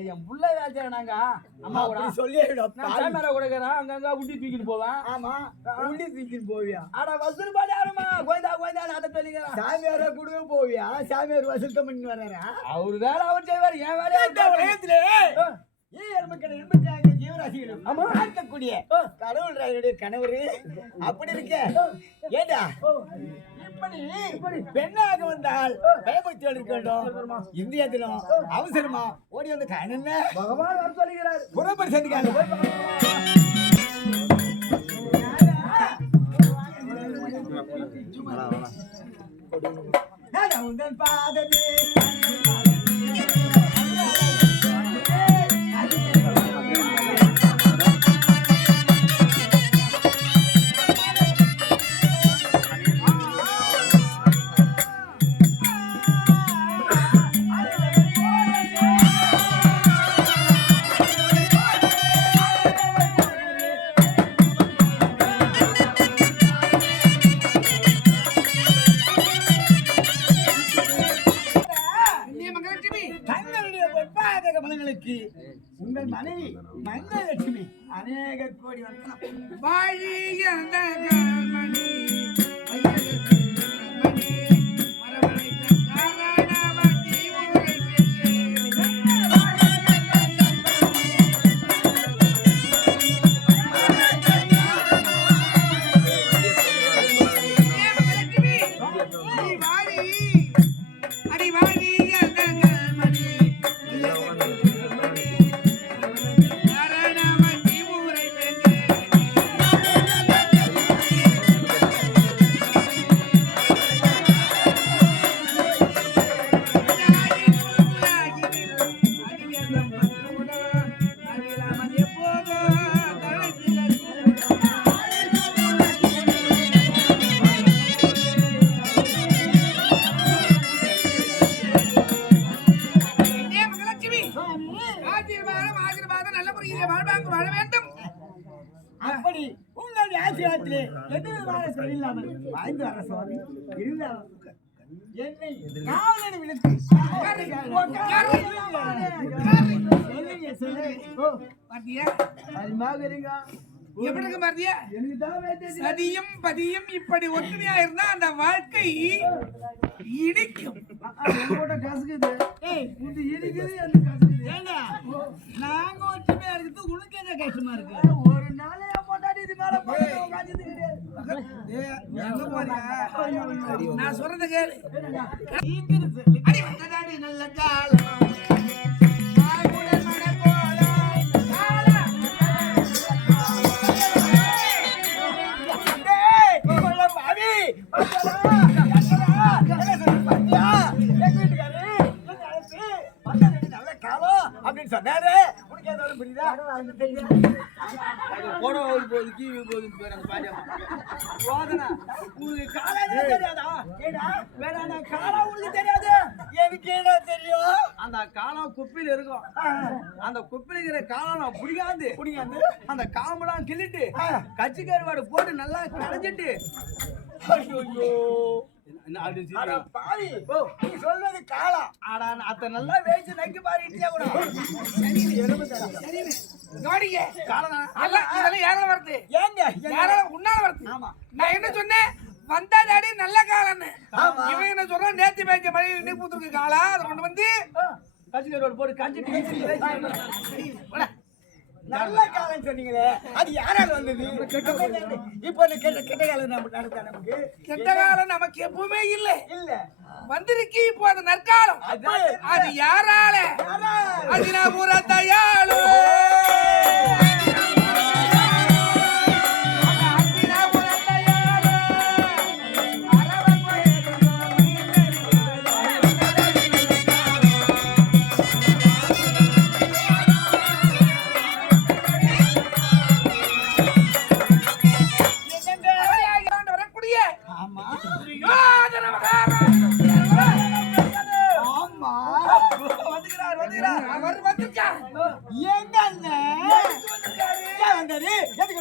என் புள்ள வேலை நாங்க அம்மா கூட. பாவி. கேமரா கொடுக்குறேன். அங்கங்க விட்டு தூக்கிட்டு போவேன். ஆமா. உள்ளி தூக்கிட்டு போவியா? ஆனா வசூல் பாடு யாருமா கோயந்தா கோயந்தா அதை சொல்லிக்கிறேன். சாமியார குடுக்க போவியா? சாமியார் வசூல் பண்ணி வர்றாரா. அவரு வேலை அவர் செய்வார் என் வேலையை கணவர் அப்படி இருக்க ஏண்டா இப்படி பெண்ணாக வந்தால் பயமுறுத்தி இருக்க வேண்டும் இந்திய தினம் அவசரமா ஓடி வந்து கண்ணன பகவான் சொல்லுகிறார் புறப்படி செஞ்சுக்காங்க உந்தன் பாதமே அநேக கோடி வணக்கம் கண்மணி சதியும் பதியும் இப்படி ஒற்றுமையா இருந்தா அந்த வாழ்க்கை இடிக்கும் இடிக்குது நாங்க ஒற்றுமையா இருக்கிறது உனக்கு என்ன கஷ்டமா இருக்கு ஒரு நாளே போட்டாடி இது மேல போட்டு நான் சொல்றத கேளு. அடி வந்ததாடி நல்ல காலம் அப்படின்னு சொன்னாரு. உனக்கு ஏதாவது புரியுதா? போட போகுது கீழே போகுது பாடியா சோதனா, உனக்கு காலம் தெரியாதா? ஏடா, வேணாண்ணா, காலம் உனக்கு தெரியாது. எனக்கு என்ன தெரியும்? அந்த காலம் குப்பில இருக்கும் அந்த குப்பில இருக்கிற காலம் நான் பிடிக்காது புரியாது? அந்த காம்பெல்லாம் கிள்ளிட்டு ஆ. கச்சி கருவாடு போட்டு நல்லா கடைஞ்சிட்டு ஐயையோ. என்ன அப்படி அட செய்யலாம்? பாவி, நீ சொல்வது காலம் ஆடா அத்த நல்லா வேச்சு நக்கி பாரு கூட கவனிங்க. காலம் தானே. எல்லாம் இதெல்லாம் யாரால வருது ஏங்க ஏங்க? உன்னால வருது. நான் என்ன சொன்னேன்? வந்தாதாடி நல்ல காலம்னு. ஆமா. இவன் என்ன சொல்றான்? நேத்து பேஞ்ச மழை நீ பூத்துருக்கு காலா? அதை கொண்டு வந்து கச்சி கருவாடு போட்டு கஞ்சிட்டு நல்ல காலம் சொன்னீங்களே. அது யாரால வந்தது? இப்போ கெட்ட கெட்ட காலம் நடத்தா நமக்கு? கெட்ட காலம் நமக்கு எப்பவுமே இல்லை. இல்ல. வந்திருக்கு இப்போ அது நற்காலம். அது அது யாரால? யாரால? அதினபுர தயாளு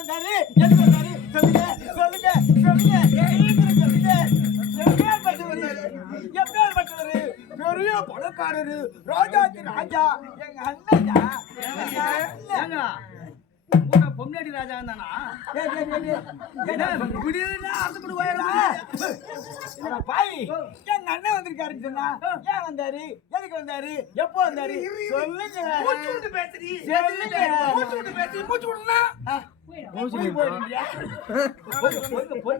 வந்தாரு எதுக்கு வந்தாரு சொல்லுங்க சொல்லுங்க. சொல்லுங்க. சொல்லுங்க எப்பேற்பட்டவரு எப்பேற்பட்டவரு பெரிய பணக்காரரு ராஜாத்தி ராஜா. எங்க அண்ணன்யா ஏங்க ஊர்ல பொம்னாடி ராஜா தானா ஏய், ஏய், ஏய், ஏய். என்ன விடியுதுன்னா அறுத்து கொண்டு போயிடலாம் பாவி? எங்க அண்ணன் வந்திருக்காருன்னு சொன்னா ஏன் வந்தாரு? எதுக்கு வந்தாரு? எப்போ வந்தாரு? சொல்லுங்க. மூச்சு விட்டு பேசுறீ சொல்லுங்க. மூச்சு விட்டு பேசுறீ மூச்சு விடனா? போய் போய். போய்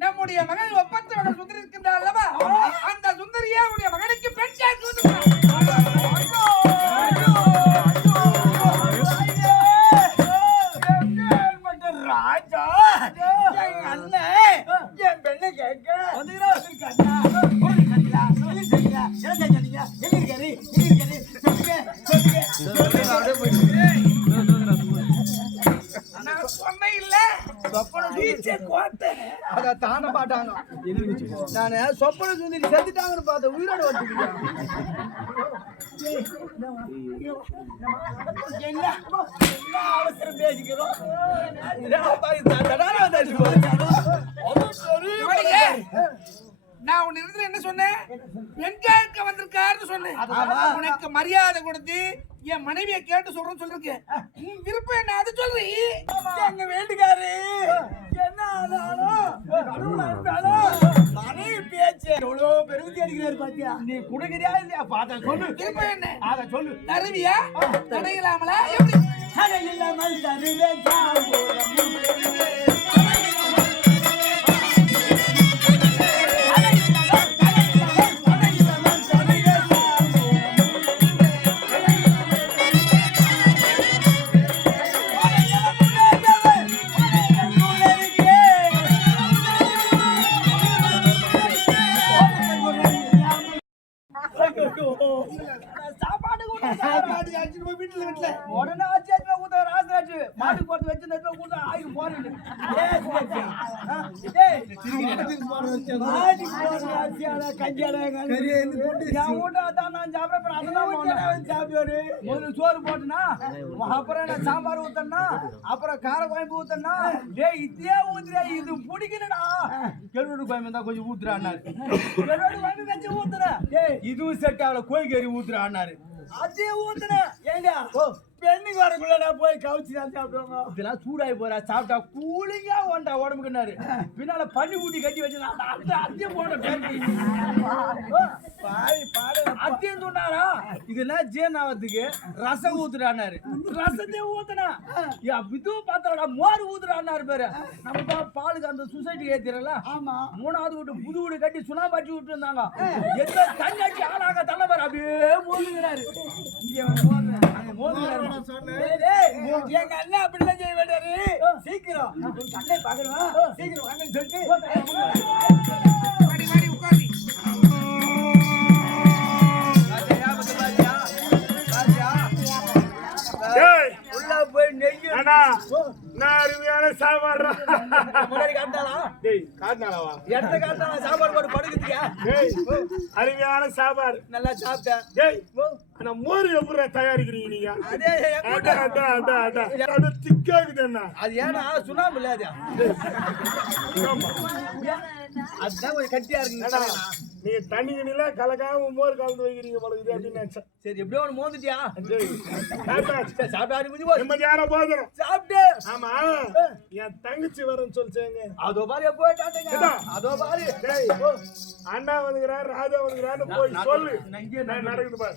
நம்முடைய மகன் ஒப்பந்த மகன் சுந்தரி இருக்கின்றார் அல்லவா? அந்த சுந்தரியே அவருடைய மகனுக்கு பெண் சேர்த்து அத தாண்ட மாட்டாங்க. நானு சொப்பன சுந்தரி செத்துட்டாங்கன்னு பார்த்தேன் உயிரோட என்ன? அவசரம் பேசிக்கிறோம்? நான் உன்னை இடத்துல என்ன சொன்னேன்? பெண்களுக்கு வந்திருக்காருன்னு சொன்னேன். உனக்கு மரியாதை கொடுத்து என் மனைவியை கேட்டு சொல்றேன்னு சொல்லிருக்கேன் உன் விருப்பம் என்ன? அது சொல்லி. அடிக்கிறாரு பாத்தியா? நீ குடுக்கிறியா இல்லையா? பாத்த சொல்லு. விருப்பம் என்ன? அத சொல்லு. தருவியா? தடையிலாமலா எப்படி? அதை இல்லாமல் தருவே உடனே ஆச்சு ஆச்சு. கூத்த ராசராச்சு மாட்டு போட்டு வச்சு இந்த கூத்த ஆய்க்கு போறேன் என் வீட்டை அதான் நான் சாப்பிட அதான் முதல்ல சோறு போட்டுனா அப்புறம் நான் சாம்பார் ஊத்தனா அப்புறம் கார குழம்பு ஊத்தனா டேய் இதே ஊத்துறா இது பிடிக்கலடா. கெருடு குழம்பு தான் கொஞ்சம் ஊத்துறான்னாரு கெருடு குழம்பு வச்சு ஊத்துறேன். இதுவும் செட் ஆகல கோழிக்கறி ஊத்துறான்னாரு அதே ஊத்துனேன். ஏங்க பெண்ணுக்கு வரக்குள்ள போய் கவுச்சு தான் சாப்பிடுவாங்க. இதெல்லாம் சூடாகி போறா சாப்பிட்டா கூலிங்கா ஓண்டா உடம்புக்குனாரு பின்னால பண்ணி ஊட்டி கட்டி வச்சு அத்தையும் போன பாய் பாடு அத்தையும் சொன்னாரா? இதெல்லாம் ஜீரணம் ஆகிறதுக்கு ரசம் ஊத்துறானாரு ரசத்தையும் ஊத்துனா. இதுவும் பார்த்தாடா மோர் ஊத்துறான்னாரு பேரு. நம்ம தான் பாலுக்கு அந்த சொசைட்டி ஏத்திரல ஆமா. மூணாவது வீட்டு புது வீடு கட்டி சுனாபாட்டி விட்டு இருந்தாங்க எந்த தண்ணி ஆளாக தலைவர் அப்படியே இங்க மோதுறாரு எங்க அண்ணன் அப்படிதான் செய்ய வேண்டாரு சீக்கிரம். கண்ணை பார்க்கணும்? சீக்கிரம் வாங்கன்னு சொல்லிட்டு. நான் அருமையான டேய், அருமையான சாப்பாடு. நல்லா சாப்பிட்டேன். ஆனா மோர் எப்படிடா தயாரிக்கிறீங்க நீங்க? அதே என் அட, கூட்ட- அட, அட, அட. அது ஏன்னா சுண்ணாம்பு இல்ல அது. அதுதான் கொஞ்சம் கட்டியா இருக்குங்க நீங்க தண்ணி கண்ணில கலக்காம மோர் கலந்து வைக்கிறீங்க போல இது அப்படின்னு நினைச்சேன். சரி எப்படியோ ஒன்று மோந்துட்டியா? டேய், சாப்பிட்டாச்சு. சரி சாப்பிட்டு முடிஞ்சு நிம்மதியான போதும் சாப்பிட்டு. ஆமா என் தங்கச்சி வரேன்னு சொல்லிச்சேங்க. அதோ பாரு ஏடா? அதோ பாரு. டேய், அண்ணா வந்துக்கிறார் ராஜா வந்துக்கிறான்னு போய் சொல்லு. நடக்குது பாரு.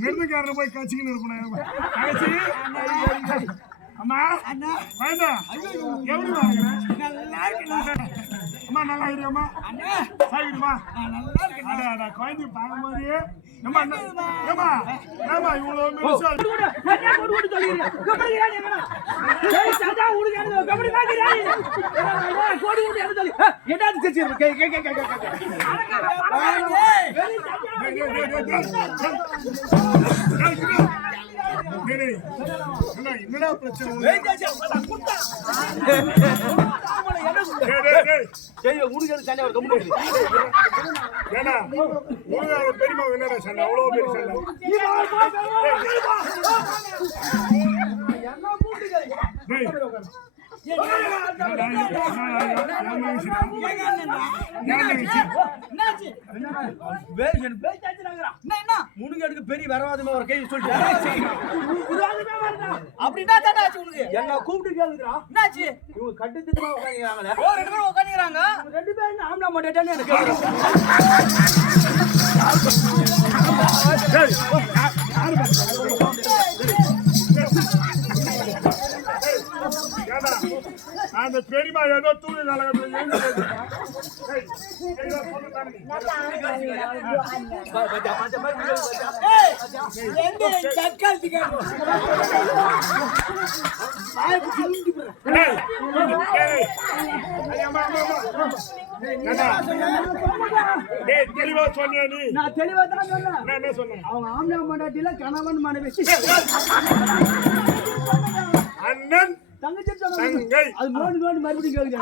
விருதுக்காரனை போய் கட்சிக்கின்னு இருக்கணும் தங்கச்சி அம்மா வேண்டாம் எப்படி வாங்குறேன் அம்மா நல்லா இருக்கியாம்மா சாகிடுமா? அட அட குழந்தை பார்க்கும்போது ஏம்மா என்ன- ஏம்மா ஏம்மா இவ்வளோ. என்ன, சண்டை டேய். என்னடா இது? என்னடா இது? என் தங்கச்சி. என் தங்கச்சி. பெரிய வரவாதமா ஒரு கை சொல்லிட்டு அப்படின்னா தானே ஆச்சு உனக்கு என்ன கூப்பிட்டு கேளுங்கடா என்னாச்சு இவங்க கட்டு திட்டமா ஓ ரெண்டு பேரும் உட்காந்துக்கிறாங்க ரெண்டு பேரும் ஆம்னா மாட்டேன்னு எனக்கு யாரு அம்மா, அம்மா. ஏண்டா, டேய், தெளிவா சொன்னியா நீ நான் தெளிவா தான் சொன்னேன் நான் என்ன சொன்னேன் அவங்க ஆம்னா மாட்டாட்டில கணவன் மனைவி அண்ணன் தங்கச்சி சொன்னாங்க அது நோண்டி நோண்டி மறுபடியும் கேளுங்க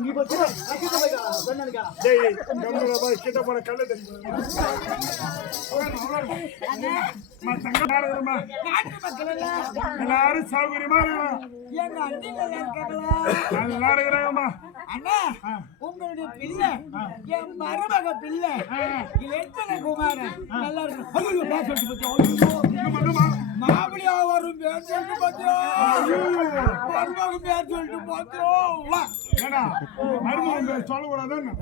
நீ இப்போ நீ. நான் கிட்ட போய் சொன்னேனுக்கா. டேய், கம்முனு போய். கிட்ட போன கல்லை தெரியும்? அம்மா, தங்க நாடகம்மா. நாட்டு மக்கள். எல்லாம் எல்லாரும் சௌகரியமா இருக்கணும். எங்க அண்ணிகள் இருக்காங்களா நல்லா இருக்கிறாங்கம்மா. அண்ணா உங்களுடைய பிள்ளை என் மருமக பிள்ளை. எத்தனை குமாரன்? நல்லா இருக்கு ஐயோ, நான் சொல்லிட்டு மாப்பிள்ளையா வரும் பேர் சொல்லிட்டு பார்த்தியோ? மருமக பேர் சொல்லிட்டு. ஏடா மருமகன் பேர் சொல்லக்கூடாதுன்னு.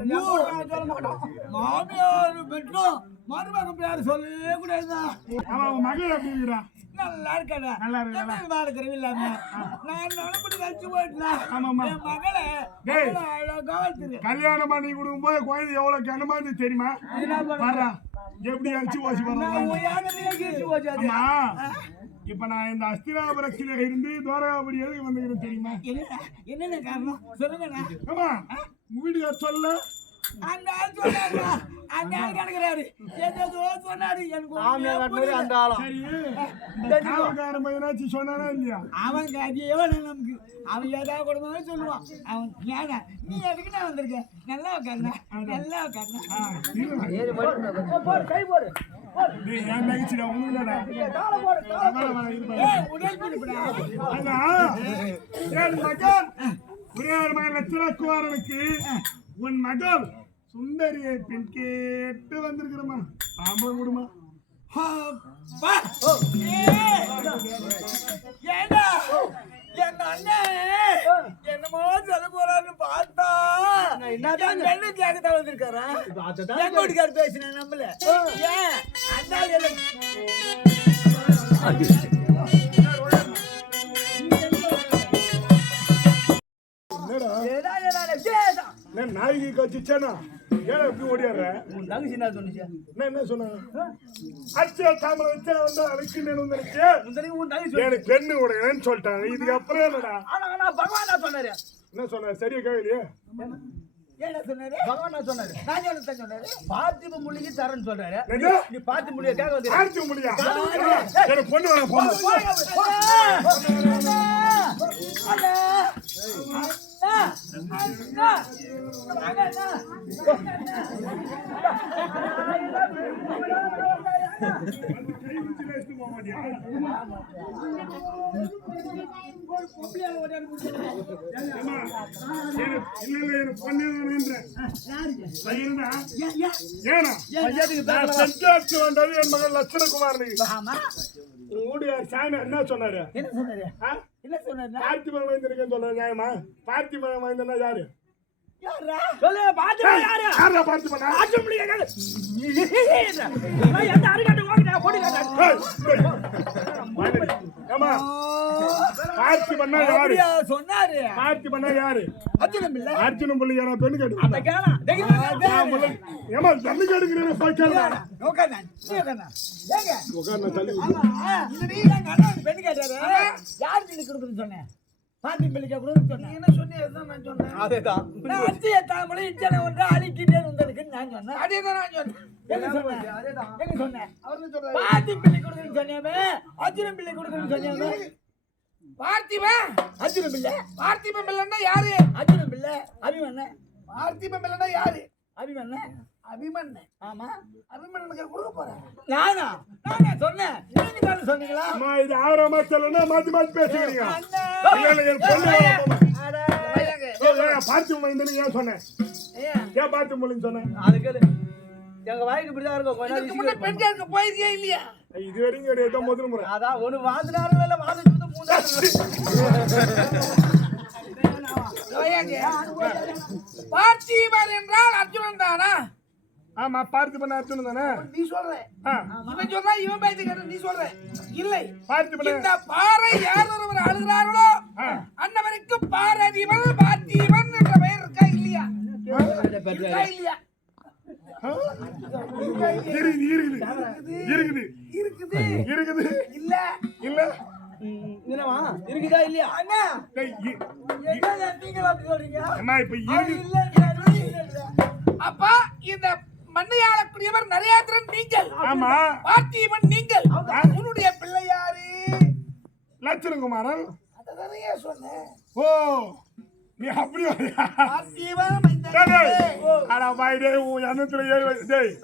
சொல்ல மாட்டோம். மாமியார் பெற்றும் மருமக பேர் சொல்லவே கூடாதுதான் அவன் மகள் இருக்கிறா? நல்லா இருக்கடா. நல்லா இருக்கா? நல்லா இருக்கிறது இல்லாம. நான் நினைப்படி கழிச்சு போயிட்டேன். ஆமாம்மா. என் மகளை அழகா வளர்த்துரு. கல்யாணம் பண்ணி கொடுக்கும் போது குழந்தை எவ்வளவு கனமான்னு தெரியுமா? வர்றா எப்படி அடிச்சு ஓசி. ஆமா. இப்ப நான் இந்த அஸ்தினாபுரத்தில இருந்து தோரகாபுரி எதுக்கு வந்துக்கிறேன் தெரியுமா? என்ன? என்னென்ன காரணம்? சொல்லுங்கண்ணா. ஆமா. வீட்டுக்கார சொல்ல. அந்த ஆள் சொன்னாரு அந்த ஆள் கிடக்குறாரு ஏதோ சொன்னாரு. எனக்கு ஒண்ணுமே புரியல. சரி. சொன்னானா இல்லையா? அவன் கதையே நமக்கு. அவன் ஏதாவது கொடுத்தாலும் சொல்லுவான். அவன் ஏடா நீ எதுக்கு நான் வந்திருக்க நல்லா உட்காருண்ணா நல்லா இருடா. போடு, கை போடு. போடு. டேய், என் தங்கச்சிடா உண்மையிலடா காலை போடு, காலை வேலை வேலை இருப்பா ஏய் உடல் பிடிப்படா. ஆனா, என் மகன். ஒரே ஒரு மகன் லட்சணக்குமாரனுக்கு உன் மகள். சுந்தரியை பெண் கேட்டு வந்திருக்கிறமா ஆமா விடுமா அப்பா! ஏய்! ஏண்டா? என் அண்ணன் என்னமோ சொல்ல போறான்னு பார்த்தா. என் பெண்ணு கேட்கத்தான் வந்திருக்காரா? அதுதான் என் வீட்டுக்கார் பேசினேன் நம்மள. ஏன்? அந்த என்ன-. நான் நாய்க்கு கச்சிச்சேனா ஏன் எப்படி ஓடியாடுற? உன் தங்கச்சி என்ன சொன்னுச்சு? நான் என்ன சொன்னாங்க அச்சா தாமரை வச்சா வந்து அழைக்கு நான் வந்துருச்சு உன் தங்கச்சி-. எனக்கு பெண்ணு உடையன்னு சொல்லிட்டாங்க. இதுக்கு அப்புறம் என்னடா? ஆனா, ஆனா, பகவான் என்ன சொன்னாரு? என்ன சொன்ன சரியா கேட்கலையே என்ன சொன்னாரு? பகவான் என்ன சொன்னாரு? நான் சொல்லத்தான் சொன்னாரு? பார்த்திப மொழிக்கு தரேன்னு சொல்றாரு. நீ பார்த்திப மொழியை கேட்க வந்து ஆர்த்தி முடியா எனக்கு பொண்ணு வேணும் பொண்ணு என் மகன் வீட்டுக்காரர் சாமி என்ன சொன்னாரு? என்ன சொன்னாரு? என்ன சொன்னாரு பார்த்திபன் மைந்தனுக்குன்னு சொல்றது நியாயமா பார்த்திபன் மைந்தனா யாரு யாரா சொல்லு பாத்து யாரு யாரா பார்த்து பண்ணா ஆட்சி முடிய எந்த அருகாட்டு வாங்கிட்டா ஓடி ஏய், ஏய். வாங்கடி. ஏம்மா, பார்த்து பண்ணா யாரு? சொன்னாரு. பார்த்து பண்ணா யாரு? அர்ஜுனம் இல்ல அர்ஜுனன் பிள்ளை யாரா? பெண்ணு கேட்டு அந்த கேளா. ஏம்மா தண்ணி கேடுக்கிறேன் போய் ஏங்க? நான் தள்ளி ஆமா இல்லடி எங்க அண்ணா வந்து பெண் கேட்டாரு. யார் நீ கொடுக்குறேன்னு சொன்னேன்? பாத்தி பெண்ணுக்கு கொடுக்குறேன்னு சொன்னேன். என்ன சொன்னியா நான் சொன்னேன். அதேதான். நான் அச்சிய தாமரை இச்சனை ஒன்று அழிக்கிட்டே வந்ததுக்கு நான் சொன்னேன். அதேதான் நான் சொன்னேன். சொன்னேன்? அதேதான். சொன்னேன்? சொல்றாரு. பாத்தி பிள்ளை கொடுக்குறேன்னு சொன்னியாமே அர்ஜுனன் பிள்ளை கொடுக்குறேன்னு சொன்னியாமே பார்த்திபன் அர்ஜுனன் பிள்ளை. பார்த்திபன் பிள்ளைன்னா யாரு? அர்ஜுனன் பிள்ளை. அபிமன்னன் பார்த்திபன் பிள்ளைன்னா யாரு? அபிமன்னன் ஆமா. அபிமன்னனுக்கு கொடுக்க போறேன் நானா? நானா சொன்னேன். நீங்க தானே சொன்னீங்களா? அம்மா, இது ஆயிரமா சொல்லணும்னா மாத்தி மாத்தி இல்ல, என் பொண்ணு பார்த்து மொழிந்தேன்னு ஏன் சொன்னேன்? ஏன்? பார்த்து மொழின்னு சொன்னேன்? அது கேளு. எங்க வாய்க்கு இப்படிதான் இருக்கும். கொஞ்ச முன்ன பெண் கேட்க போயிருக்கியா இல்லையா? இது வரைக்கும் கிடையாது. முதல் முறை. அதான் ஒண்ணு வாந்தினாரு இல்ல வாந்திட்டு பார்த்திபன் என்றால் அர்ஜுனன் தானா? ஆமா பார்த்து பண்ண அர்ஜுனன் தானே? நீ சொல்ற. இவன் சொல்றா இவன் பேச்சு கேட்டு நீ சொல்ற. இல்லை. பார்த்து பண்ண இந்த பாறை யார் ஒருவர் அழுகிறார்களோ. அன்னவருக்கு பாரதிவன் பார்த்திபன் என்ற பெயர் இருக்கா இல்லையா? இருக்கா இல்லையா? இருக்குது. இருக்குது. இருக்குது. இருக்குது. இல்ல. இல்ல. என்னவா இருக்குதா இல்லையா? அண்ணா! நீங்க அப்படி சொல்றீங்க? அம்மா இப்ப இல்ல அப்பா இந்த மண்ணை ஆளக்கூடியவர் நீங்கள். ஆமா. பார்த்திபன் நீங்கள். உன்னுடைய பிள்ளை யாரு? லட்சணகுமாரன். அதனையே சொன்னேன். ஓ நீ அப்படி டேய், டேய்.